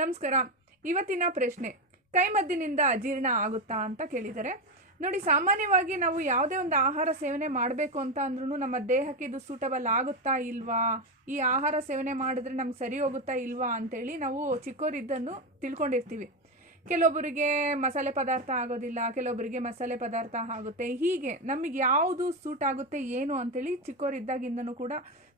ನಮಸ್ಕಾರ. ಇವತ್ತಿನ ಪ್ರಶ್ನೆ, ಕೈಮದ್ದಿನಿಂದ ಅಜೀರ್ಣ ಆಗುತ್ತಾ ಅಂತ ಕೇಳಿದರೆ. ನೋಡಿ, ಸಾಮಾನ್ಯವಾಗಿ ನಾವು ಯಾವುದೇ ಒಂದು ಆಹಾರ ಸೇವನೆ ಮಾಡಬೇಕು ಅಂತ ಅಂದ್ರೂ ನಮ್ಮ ದೇಹಕ್ಕೆ ಇದು ಸೂಟಬಲ್ ಆಗುತ್ತಾ ಇಲ್ವಾ, ಈ ಆಹಾರ ಸೇವನೆ ಮಾಡಿದ್ರೆ ನಮ್ಗೆ ಸರಿ ಹೋಗುತ್ತಾ ಇಲ್ವಾ ಅಂತೇಳಿ ನಾವು ಚಿಕ್ಕವರಿದ್ದನ್ನು ತಿಳ್ಕೊಂಡಿರ್ತೀವಿ. ಕೆಲವೊಬ್ಬರಿಗೆ ಮಸಾಲೆ ಪದಾರ್ಥ ಆಗೋದಿಲ್ಲ, ಕೆಲವೊಬ್ಬರಿಗೆ ಮಸಾಲೆ ಪದಾರ್ಥ ಆಗುತ್ತೆ. ಹೀಗೆ ನಮಗೆ ಯಾವುದು ಸೂಟ್ ಆಗುತ್ತೆ ಏನು ಅಂತೇಳಿ ಚಿಕ್ಕವರಿದ್ದಾಗಿಂದನೂ ಕೂಡ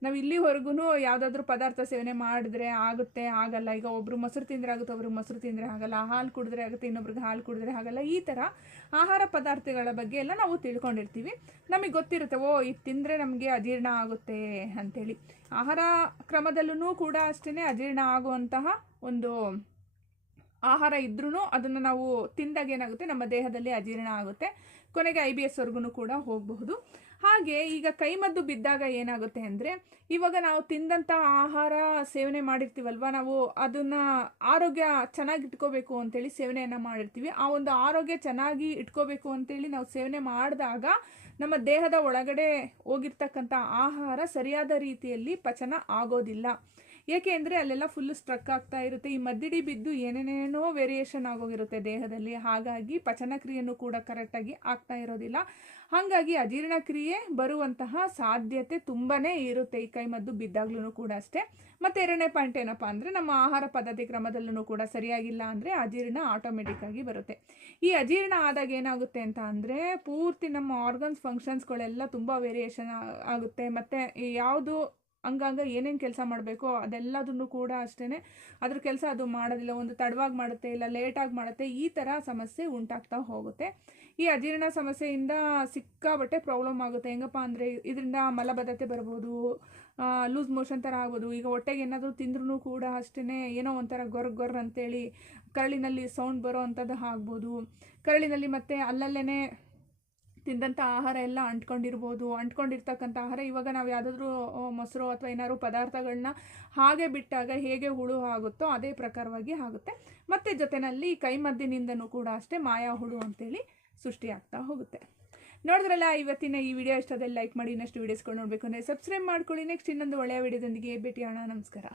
ನಾವು ಇಲ್ಲಿವರೆಗೂ ಯಾವುದಾದ್ರೂ ಪದಾರ್ಥ ಸೇವನೆ ಮಾಡಿದ್ರೆ ಆಗುತ್ತೆ ಆಗಲ್ಲ. ಈಗ ಒಬ್ರು ಮೊಸರು ತಿಂದರೆ ಆಗುತ್ತೆ, ಒಬ್ರಿಗೆ ಮೊಸರು ತಿಂದರೆ ಆಗಲ್ಲ, ಹಾಲು ಕುಡಿದ್ರೆ ಆಗುತ್ತೆ, ಇನ್ನೊಬ್ರಿಗೆ ಹಾಲು ಕುಡಿದ್ರೆ ಆಗಲ್ಲ. ಈ ಥರ ಆಹಾರ ಪದಾರ್ಥಗಳ ಬಗ್ಗೆ ಎಲ್ಲ ನಾವು ತಿಳ್ಕೊಂಡಿರ್ತೀವಿ. ನಮಗೆ ಗೊತ್ತಿರುತ್ತೆ, ಇದು ತಿಂದರೆ ನಮಗೆ ಅಜೀರ್ಣ ಆಗುತ್ತೆ ಅಂಥೇಳಿ. ಆಹಾರ ಕ್ರಮದಲ್ಲೂ ಕೂಡ ಅಷ್ಟೇ ಅಜೀರ್ಣ ಆಗುವಂತಹ ಒಂದು ಆಹಾರ ಇದ್ರೂ ಅದನ್ನು ನಾವು ತಿಂದಾಗ ಏನಾಗುತ್ತೆ, ನಮ್ಮ ದೇಹದಲ್ಲಿ ಅಜೀರ್ಣ ಆಗುತ್ತೆ, ಕೊನೆಗೆ IBS ವರ್ಗೂ ಕೂಡ ಹೋಗಬಹುದು. ಹಾಗೆ ಈಗ ಕೈಮದ್ದು ಬಿದ್ದಾಗ ಏನಾಗುತ್ತೆ ಅಂದರೆ, ಇವಾಗ ನಾವು ತಿಂದಂಥ ಆಹಾರ ಸೇವನೆ ಮಾಡಿರ್ತೀವಲ್ವ, ನಾವು ಅದನ್ನು ಆರೋಗ್ಯ ಚೆನ್ನಾಗಿ ಇಟ್ಕೋಬೇಕು ಅಂತೇಳಿ ಸೇವನೆಯನ್ನು ಮಾಡಿರ್ತೀವಿ. ಆ ಒಂದು ಆರೋಗ್ಯ ಚೆನ್ನಾಗಿ ಇಟ್ಕೋಬೇಕು ಅಂತೇಳಿ ನಾವು ಸೇವನೆ ಮಾಡಿದಾಗ ನಮ್ಮ ದೇಹದ ಒಳಗಡೆ ಹೋಗಿರ್ತಕ್ಕಂಥ ಆಹಾರ ಸರಿಯಾದ ರೀತಿಯಲ್ಲಿ ಪಚನ ಆಗೋದಿಲ್ಲ. ಏಕೆ ಅಂದರೆ ಅಲ್ಲೆಲ್ಲ ಫುಲ್ಲು ಸ್ಟ್ರಕ್ ಆಗ್ತಾ ಇರುತ್ತೆ, ಈ ಮದ್ದಿಡಿ ಬಿದ್ದು ಏನೇನೇನೋ ವೇರಿಯೇಷನ್ ಆಗೋಗಿರುತ್ತೆ ದೇಹದಲ್ಲಿ. ಹಾಗಾಗಿ ಪಚನ ಕ್ರಿಯೆನೂ ಕೂಡ ಕರೆಕ್ಟಾಗಿ ಆಗ್ತಾ ಇರೋದಿಲ್ಲ. ಹಾಗಾಗಿ ಅಜೀರ್ಣ ಕ್ರಿಯೆ ಬರುವಂತಹ ಸಾಧ್ಯತೆ ತುಂಬಾ ಇರುತ್ತೆ ಈ ಕೈಮದ್ದು ಬಿದ್ದಾಗ್ಲೂ ಕೂಡ ಅಷ್ಟೇ. ಮತ್ತು ಎರಡನೇ ಪಾಯಿಂಟ್ ಏನಪ್ಪ ಅಂದರೆ, ನಮ್ಮ ಆಹಾರ ಪದ್ಧತಿ ಕ್ರಮದಲ್ಲೂ ಕೂಡ ಸರಿಯಾಗಿಲ್ಲ ಅಂದರೆ ಅಜೀರ್ಣ ಆಟೋಮೆಟಿಕ್ಕಾಗಿ ಬರುತ್ತೆ. ಈ ಅಜೀರ್ಣ ಆದಾಗ ಏನಾಗುತ್ತೆ ಅಂತ ಅಂದರೆ, ಪೂರ್ತಿ ನಮ್ಮ ಆರ್ಗನ್ಸ್ ಫಂಕ್ಷನ್ಸ್ಗಳೆಲ್ಲ ತುಂಬ ವೇರಿಯೇಷನ್ ಆಗುತ್ತೆ. ಮತ್ತು ಯಾವುದು ಹಂಗಂಗ ಏನೇನು ಕೆಲಸ ಮಾಡಬೇಕು ಅದೆಲ್ಲದನ್ನು ಕೂಡ ಅಷ್ಟೇ ಅದ್ರ ಕೆಲಸ ಅದು ಮಾಡೋದಿಲ್ಲ. ಒಂದು ತಡವಾಗಿ ಮಾಡುತ್ತೆ, ಇಲ್ಲ ಲೇಟಾಗಿ ಮಾಡುತ್ತೆ, ಈ ಥರ ಸಮಸ್ಯೆ ಉಂಟಾಗ್ತಾ ಹೋಗುತ್ತೆ. ಈ ಅಜೀರ್ಣ ಸಮಸ್ಯೆಯಿಂದ ಸಿಕ್ಕಾಬಟ್ಟೆ ಪ್ರಾಬ್ಲಮ್ ಆಗುತ್ತೆ. ಹೆಂಗಪ್ಪ ಅಂದರೆ, ಇದರಿಂದ ಮಲಬದ್ಧತೆ ಬರ್ಬೋದು, ಲೂಸ್ ಮೋಷನ್ ಥರ ಆಗ್ಬೋದು. ಈಗ ಹೊಟ್ಟೆಗೆ ಏನಾದರೂ ತಿಂದ್ರೂ ಕೂಡ ಅಷ್ಟೇ ಏನೋ ಒಂಥರ ಗೊರ್ರ ಅಂತೇಳಿ ಕರಳಿನಲ್ಲಿ ಸೌಂಡ್ ಬರೋ ಅಂಥದ್ದು ಆಗ್ಬೋದು. ಕರಳಿನಲ್ಲಿ ಮತ್ತು ಅಲ್ಲಲ್ಲೇ ತಿಂದಂಥ ಆಹಾರ ಎಲ್ಲ ಅಂಟ್ಕೊಂಡಿರ್ತಕ್ಕಂಥ ಆಹಾರ ಇವಾಗ ನಾವು ಯಾವುದಾದ್ರೂ ಮೊಸರು ಅಥವಾ ಏನಾದ್ರು ಪದಾರ್ಥಗಳನ್ನ ಹಾಗೆ ಬಿಟ್ಟಾಗ ಹೇಗೆ ಹುಳು ಆಗುತ್ತೋ ಅದೇ ಪ್ರಕಾರವಾಗಿ ಆಗುತ್ತೆ. ಮತ್ತು ಜೊತೆಯಲ್ಲಿ ಕೈಮದ್ದಿನಿಂದನೂ ಕೂಡ ಅಷ್ಟೇ ಮಾಯಾ ಹುಳು ಅಂತೇಳಿ ಸೃಷ್ಟಿಯಾಗ್ತಾ ಹೋಗುತ್ತೆ. ನೋಡಿದ್ರಲ್ಲ ಇವತ್ತಿನ ಈ ವಿಡಿಯೋ ಇಷ್ಟದಲ್ಲಿ ಲೈಕ್ ಮಾಡಿ. ಇನ್ನಷ್ಟು ವೀಡಿಯೋಸ್ಗಳು ನೋಡಬೇಕು ಅಂದರೆ ಸಬ್ಸ್ಕ್ರೈಬ್ ಮಾಡ್ಕೊಳ್ಳಿ. ನೆಕ್ಸ್ಟ್ ಇನ್ನೊಂದು ಒಳ್ಳೆಯ ವಿಡಿಯೋದೊಂದಿಗೆ ಭೇಟಿಯಾಗೋಣ. ನಮಸ್ಕಾರ.